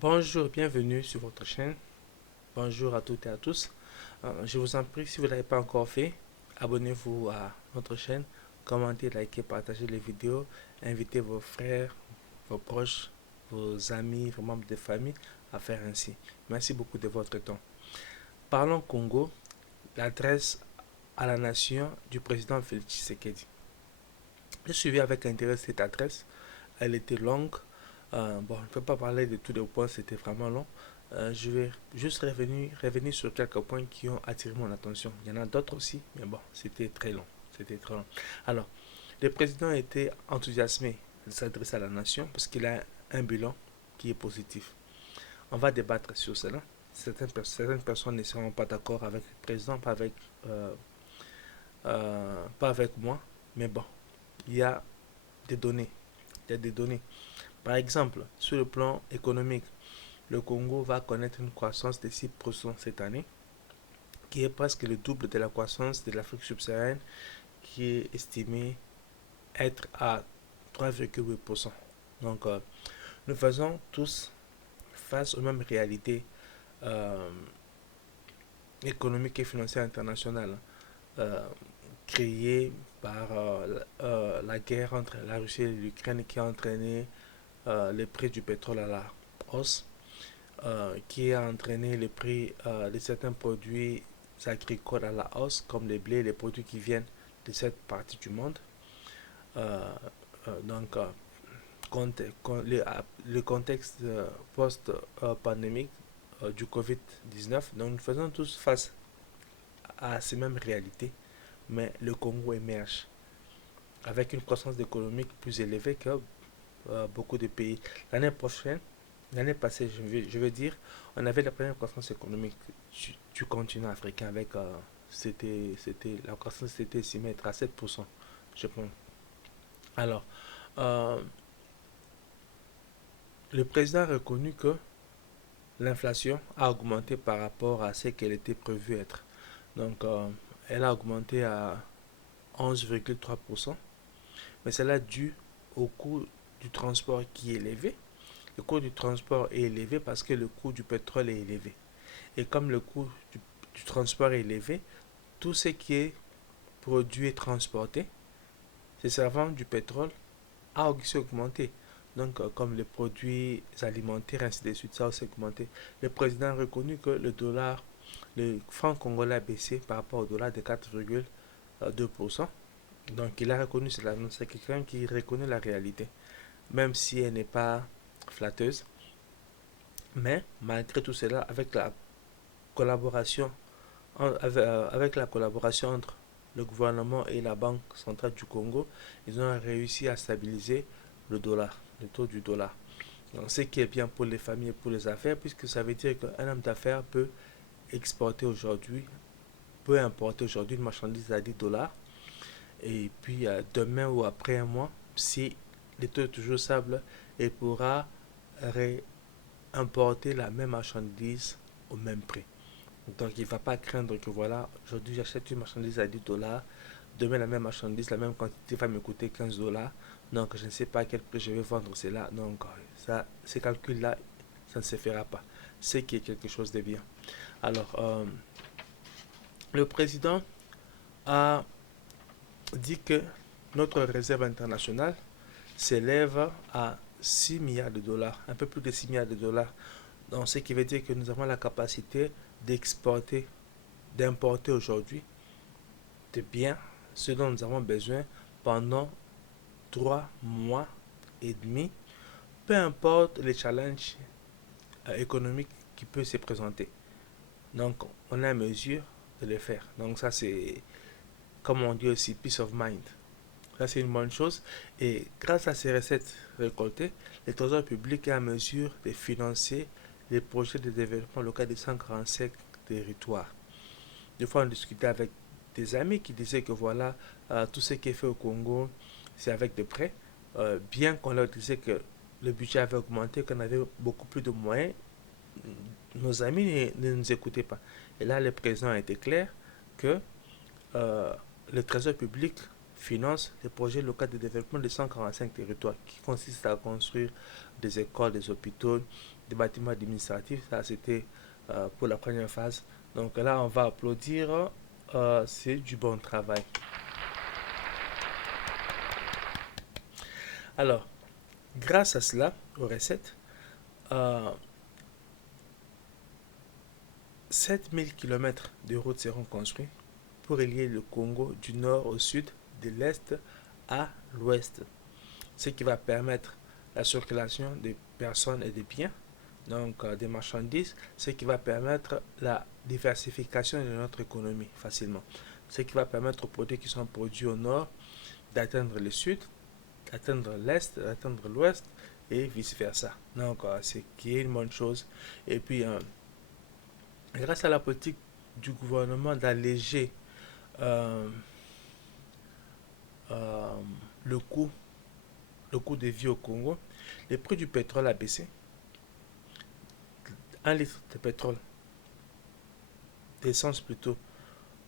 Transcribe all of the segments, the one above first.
Bonjour, bienvenue sur votre chaîne. Bonjour à toutes et à tous. Je vous en prie, si vous ne l'avez pas encore fait, abonnez-vous à notre chaîne, commentez, likez, partagez les vidéos, invitez vos frères, vos proches, vos amis, vos membres de famille à faire ainsi. Merci beaucoup de votre temps. Parlons Congo, l'adresse à la nation du président Félix Tshisekedi. J'ai suivi avec intérêt cette adresse. Elle était longue. Bon, je ne peux pas parler de tous les points, c'était vraiment long. Je vais juste revenir sur quelques points qui ont attiré mon attention. Il y en a d'autres aussi, mais bon, c'était très long. C'était très long. Alors, le président était enthousiasmé de s'adresser à la nation parce qu'il a un bilan qui est positif. On va débattre sur cela. Certaines personnes ne seront pas d'accord avec le président, euh, pas avec moi, mais bon, il y a des données. Il y a des données. Par exemple, sur le plan économique, le Congo va connaître une croissance de 6% cette année, qui est presque le double de la croissance de l'Afrique subsaharienne, qui est estimée être à 3,8%. Donc, nous faisons tous face aux mêmes réalités euh, économiques et financières internationales euh, créées par la guerre entre la Russie et l'Ukraine qui a entraîné le prix du pétrole à la hausse, qui a entraîné le prix de certains produits agricoles à la hausse, comme les blés, les produits qui viennent de cette partie du monde. Euh, donc, le contexte post-pandémique du Covid-19, donc nous faisons tous face à ces mêmes réalités, mais le Congo émerge avec une croissance économique plus élevée que beaucoup de pays. L'année prochaine, l'année passée, je veux dire, on avait la première croissance économique du continent africain avec, la croissance était estimée être à 7%, je pense. Alors, euh, le président a reconnu que l'inflation a augmenté par rapport à ce qu'elle était prévue être. Donc, elle a augmenté à 11,3%, mais cela est dû au coût du transport qui est élevé. Le coût du transport est élevé parce que le coût du pétrole est élevé. Et comme le coût du transport est élevé, tout ce qui est produit et transporté, se servant du pétrole, a aussi augmenté. Donc, comme les produits alimentaires, ainsi de suite, ça a aussi augmenté. Le président a reconnu que le franc congolais a baissé par rapport au dollar de 4,2%. Donc, il a reconnu cela. C'est quelqu'un qui reconnaît la réalité, même si elle n'est pas flatteuse. Mais malgré tout cela, collaboration, avec la collaboration entre le gouvernement et la Banque centrale du Congo, ils ont réussi à stabiliser le dollar, le taux du dollar. Donc, ce qui est bien pour les familles et pour les affaires, puisque ça veut dire qu'un homme d'affaires peut exporter aujourd'hui, peut importer aujourd'hui une marchandise à 10 dollars, et puis demain ou après un mois, si le taux est toujours stable, il pourra réimporter la même marchandise au même prix. Donc il ne va pas craindre que voilà, aujourd'hui j'achète une marchandise à 10 dollars, demain la même marchandise, la même quantité va me coûter 15 dollars. Donc je ne sais pas à quel prix je vais vendre cela. Donc ça, ces calculs-là, ça ne se fera pas. C'est qui est quelque chose de bien. Alors, le président a dit que notre réserve internationale s'élève à 6 milliards de dollars, un peu plus de 6 milliards de dollars. Donc, ce qui veut dire que nous avons la capacité d'exporter, d'importer aujourd'hui de biens, ce dont nous avons besoin pendant 3 mois et demi, peu importe les challenges économiques qui peuvent se présenter. Donc, on est à mesure de le faire. Donc, ça, c'est, comme on dit aussi, peace of mind. Ça, c'est une bonne chose. Et grâce à ces recettes récoltées, le Trésor public est à mesure de financer les projets de développement local de 145 territoires. Des fois, on discutait avec des amis qui disaient que voilà, tout ce qui est fait au Congo, c'est avec des prêts. Bien qu'on leur disait que le budget avait augmenté, qu'on avait beaucoup plus de moyens, nos amis ne nous écoutaient pas. Et là, le président a été clair que euh, le Trésor public finance les projets locaux de développement de 145 territoires qui consistent à construire des écoles, des hôpitaux, des bâtiments administratifs. Ça, c'était pour la première phase. Donc là, on va applaudir. C'est du bon travail. Alors, grâce à cela, aux recettes, 7000 km de routes seront construits pour relier le Congo du nord au sud, de l'est à l'ouest, ce qui va permettre la circulation des personnes et des biens, donc des marchandises, ce qui va permettre la diversification de notre économie facilement, ce qui va permettre aux produits qui sont produits au nord d'atteindre le sud, d'atteindre l'est, d'atteindre l'ouest et vice versa. Donc c'est qui est une bonne chose. Et puis grâce à la politique du gouvernement d'alléger euh, euh, le coût le coût de vie au Congo, le prix du pétrole a baissé. Un litre de pétrole, d'essence plutôt,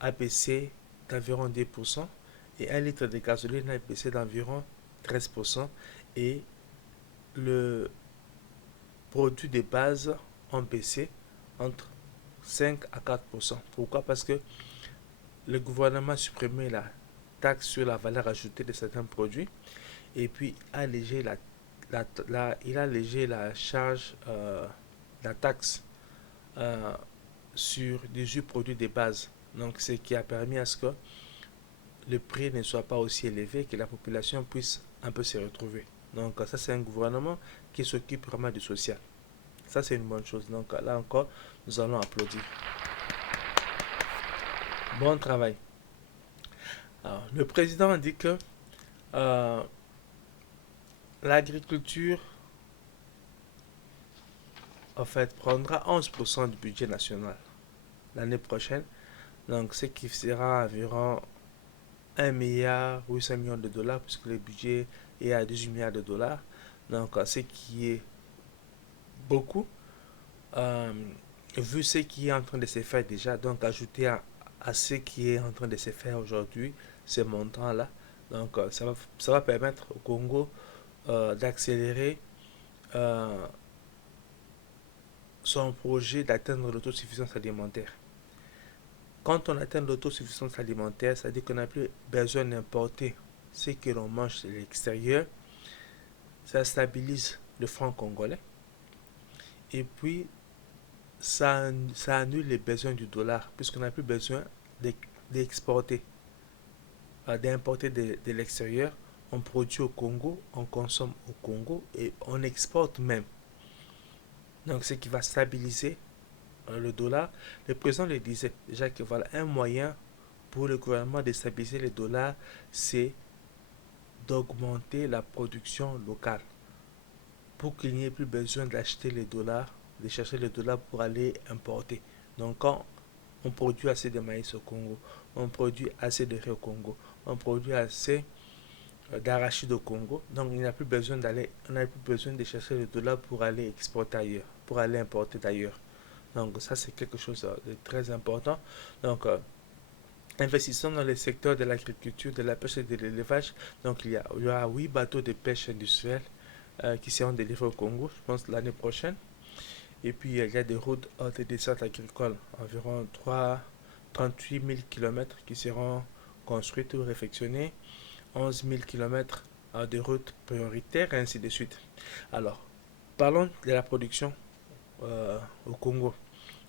a baissé d'environ 10% et un litre de gasoline a baissé d'environ 13% et le produit de base ont baissé entre 5 à 4%. Pourquoi? Parce que le gouvernement a supprimé la taxe sur la valeur ajoutée de certains produits et puis allégé il a allégé la charge, la taxe sur 18 produits de base. Donc, ce qui a permis à ce que le prix ne soit pas aussi élevé, que la population puisse un peu se retrouver. Donc, ça, c'est un gouvernement qui s'occupe vraiment du social. Ça, c'est une bonne chose. Donc, là encore, nous allons applaudir. Bon travail. Alors, le président dit que euh, l'agriculture, en fait, prendra 11% du budget national l'année prochaine. Donc, ce qui sera environ 1 milliard 800 millions de dollars, puisque le budget est à 18 milliards de dollars. Donc, ce qui est beaucoup, euh, vu ce qui est en train de se faire déjà, donc ajouter à ce qui est en train de se faire aujourd'hui, ces montants-là. Donc, ça va permettre au Congo d'accélérer euh, son projet d'atteindre l'autosuffisance alimentaire. Quand on atteint l'autosuffisance alimentaire, ça veut dire qu'on n'a plus besoin d'importer ce que l'on mange de l'extérieur. Ça stabilise le franc congolais. Et puis, ça annule les besoins du dollar, puisqu'on n'a plus besoin d'exporter, d'importer de l'extérieur. On produit au Congo, on consomme au Congo et on exporte même. Donc, ce qui va stabiliser le dollar. Le président le disait déjà que voilà un moyen pour le gouvernement de stabiliser le dollar, c'est d'augmenter la production locale pour qu'il n'y ait plus besoin d'acheter les dollars, de chercher les dollars pour aller importer. Donc quand on produit assez de maïs au Congo, on produit assez de riz au Congo, on produit assez d'arachide au Congo, donc il n'y a plus besoin on n'a plus besoin de chercher les dollars pour aller exporter ailleurs, pour aller importer d'ailleurs. Donc ça c'est quelque chose de très important. Donc investissons dans le secteur de l'agriculture, de la pêche et de l'élevage. Donc il y aura 8 bateaux de pêche industrielle qui seront délivrés au Congo, je pense l'année prochaine. Et puis il y a des routes hautes et descentes agricoles, environ 38 000 km qui seront construites ou réfectionnées, 11 000 km de routes prioritaires et ainsi de suite. Alors, parlons de la production au Congo.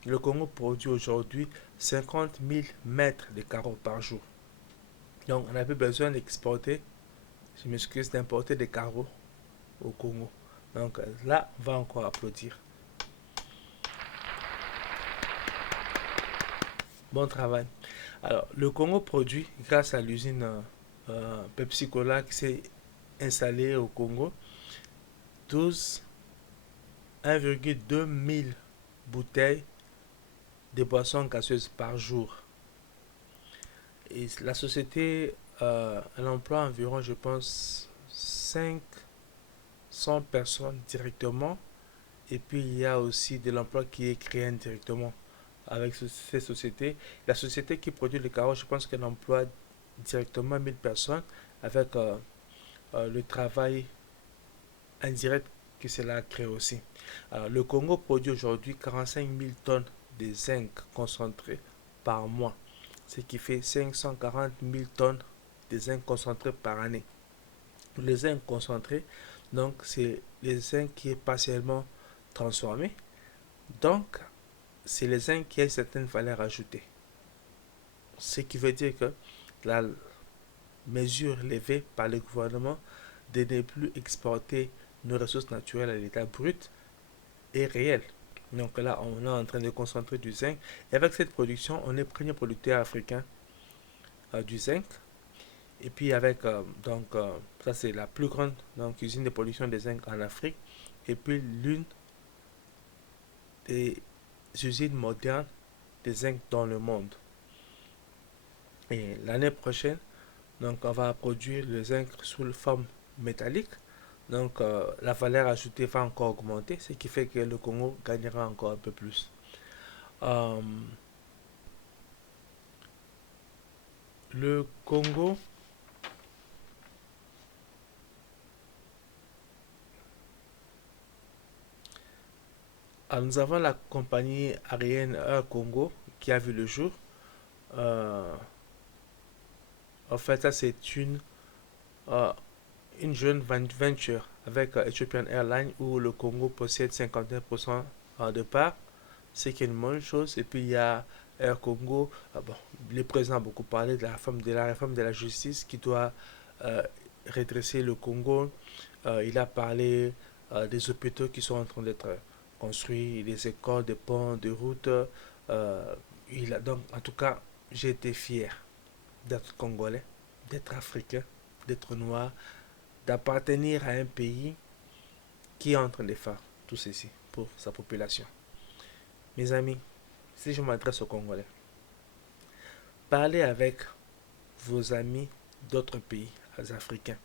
Le Congo produit aujourd'hui 50 000 mètres de carreaux par jour. Donc, on n'a plus besoin d'exporter, je m'excuse, d'importer des carreaux au Congo. Donc, là, on va encore applaudir. Bon travail. Alors, le Congo produit, grâce à l'usine Pepsi Cola qui s'est installée au Congo, 1,2 mille bouteilles de boissons gazeuse par jour. Et la société, elle emploie environ, je pense, 500 personnes directement. Et puis, il y a aussi de l'emploi qui est créé indirectement avec ces sociétés. La société qui produit le carreau, je pense qu'elle emploie directement 1000 personnes avec le travail indirect que cela crée aussi. Alors, le Congo produit aujourd'hui 45 000 tonnes de zinc concentré par mois, ce qui fait 540 000 tonnes de zinc concentré par année. Le zinc concentré, donc c'est le zinc qui est partiellement transformé. Donc, c'est le zinc qui a une certaine valeur ajoutée. Ce qui veut dire que la mesure levée par le gouvernement de ne plus exporter nos ressources naturelles à l'état brut est réelle. Donc là, on est en train de concentrer du zinc. Et avec cette production, on est premier producteur africain du zinc. Et puis avec, ça c'est la plus grande usine de production de zinc en Afrique. Et puis l'une des usines modernes de zinc dans le monde. Et l'année prochaine, donc on va produire le zinc sous forme métallique. Donc la valeur ajoutée va encore augmenter, ce qui fait que le Congo gagnera encore un peu plus. Euh, le Congo, nous avons la compagnie aérienne Air Congo qui a vu le jour. Euh, en fait, ça c'est euh, une jeune venture avec Ethiopian Airlines où le Congo possède 51% de part, c'est une bonne chose. Et puis il y a Air Congo. Bon, le président a beaucoup parlé de la réforme de la justice qui doit euh, redresser le Congo. Il a parlé des hôpitaux qui sont en train d'être construits, des écoles, des ponts, des routes. Donc, en tout cas, j'ai été fier d'être congolais, d'être africain, d'être noir, d'appartenir à un pays qui est en train de faire tout ceci pour sa population. Mes amis, si je m'adresse aux Congolais, parlez avec vos amis d'autres pays africains.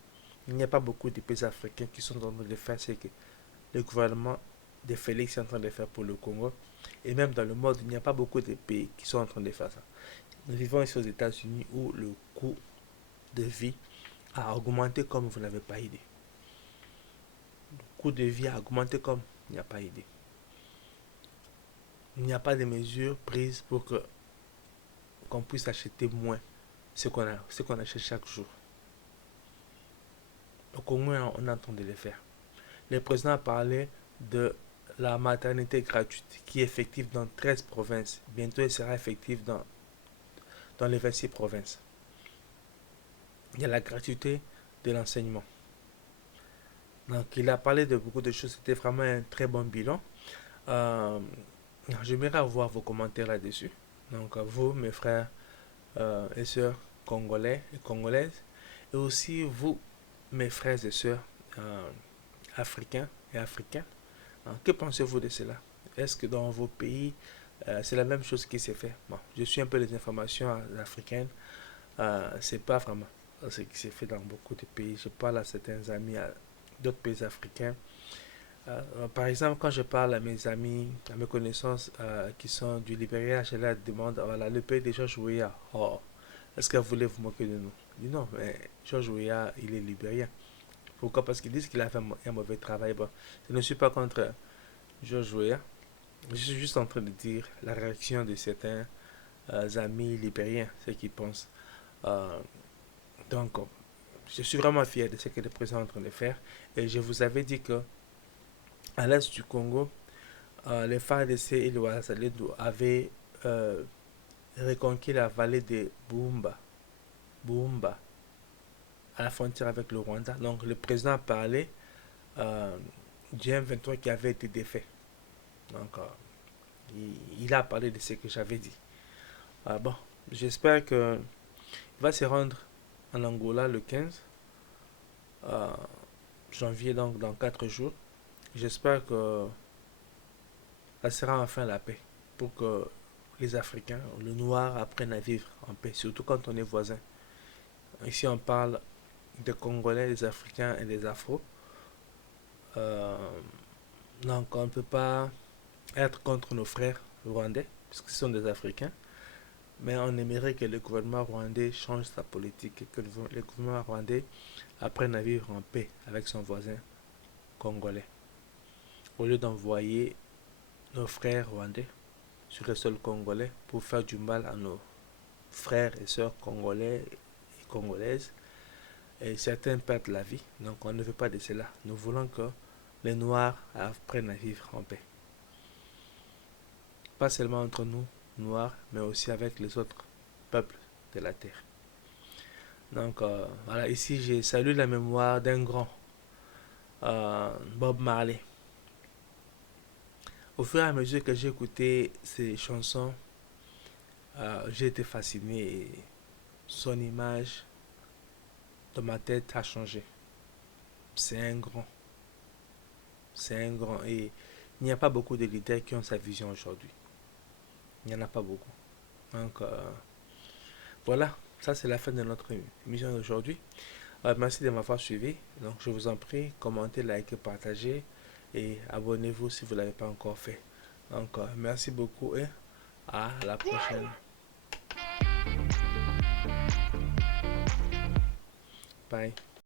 Il n'y a pas beaucoup de pays africains qui sont en train de faire ce que le gouvernement de Félix est en train de faire pour le Congo. Et même dans le monde, il n'y a pas beaucoup de pays qui sont en train de faire ça. Nous vivons ici aux États-Unis où le coût de vie a augmenté comme vous n'avez pas idée. Le coût de vie a augmenté comme il n'y a pas idée. Il n'y a pas de mesures prises pour que qu'on puisse acheter moins ce qu'on achète chaque jour. Au Congo, on est en train de le faire. Le président a parlé de la maternité gratuite qui est effective dans 13 provinces. Bientôt, elle sera effective dans les 26 provinces. Il y a la gratuité de l'enseignement. Donc, il a parlé de beaucoup de choses. C'était vraiment un très bon bilan. Euh, J'aimerais avoir vos commentaires là-dessus. Donc, vous, mes frères et sœurs congolais et congolaises, et aussi vous, mes frères et sœurs africains et africains. Que pensez-vous de cela? Est-ce que dans vos pays, c'est la même chose qui s'est fait? Bon, je suis un peu les informations africaines. C'est pas vraiment ce qui s'est fait dans beaucoup de pays. Je parle à certains amis d'autres pays africains. Par exemple, quand je parle à mes amis, à mes connaissances qui sont du Libéria, je leur demande, voilà, le pays de George Weah. Oh, est-ce que vous voulez vous moquer de nous? Je dis non, mais George Weah, il est libérien. Pourquoi? Parce qu'ils disent qu'il a fait un mauvais travail. Bon, je ne suis pas contre George Weah. Je suis juste en train de dire la réaction de certains amis libériens, ce qu'ils pensent. Euh, donc, je suis vraiment fier de ce que le président est en train de faire. Et je vous avais dit que à l'est du Congo, les FARDC et le Ouazalendo avaient euh, reconquis la vallée de Boumba, à la frontière avec le Rwanda. Donc, le président a parlé euh, du M23 qui avait été défait. Donc, il a parlé de ce que j'avais dit. Bon, j'espère que il va se rendre en Angola le 15 euh, janvier, donc dans 4 jours. J'espère que ça sera enfin la paix pour que les Africains, le noir, apprennent à vivre en paix, surtout quand on est voisins. Ici, on parle des Congolais, des Africains et des Afro. Euh, donc, on ne peut pas être contre nos frères rwandais, puisque ce sont des Africains. Mais on aimerait que le gouvernement rwandais change sa politique et que le gouvernement rwandais apprenne à vivre en paix avec son voisin congolais. Au lieu d'envoyer nos frères rwandais sur le sol congolais pour faire du mal à nos frères et sœurs congolais et congolaises, et certains perdent la vie. Donc on ne veut pas de cela. Nous voulons que les Noirs apprennent à vivre en paix. Pas seulement entre nous, Noirs, mais aussi avec les autres peuples de la terre. Donc voilà, ici j'ai salué la mémoire d'un grand, Bob Marley. Au fur et à mesure que j'ai écouté ses chansons, j'ai été fasciné et son image dans ma tête a changé. C'est un grand, c'est un grand et il n'y a pas beaucoup de leaders qui ont sa vision aujourd'hui. Il n'y en a pas beaucoup. Donc voilà, ça c'est la fin de notre émission d'aujourd'hui. Merci de m'avoir suivi. Donc je vous en prie, commentez, likez, partagez et abonnez-vous si vous ne l'avez pas encore fait. Donc merci beaucoup et à la prochaine. Bye.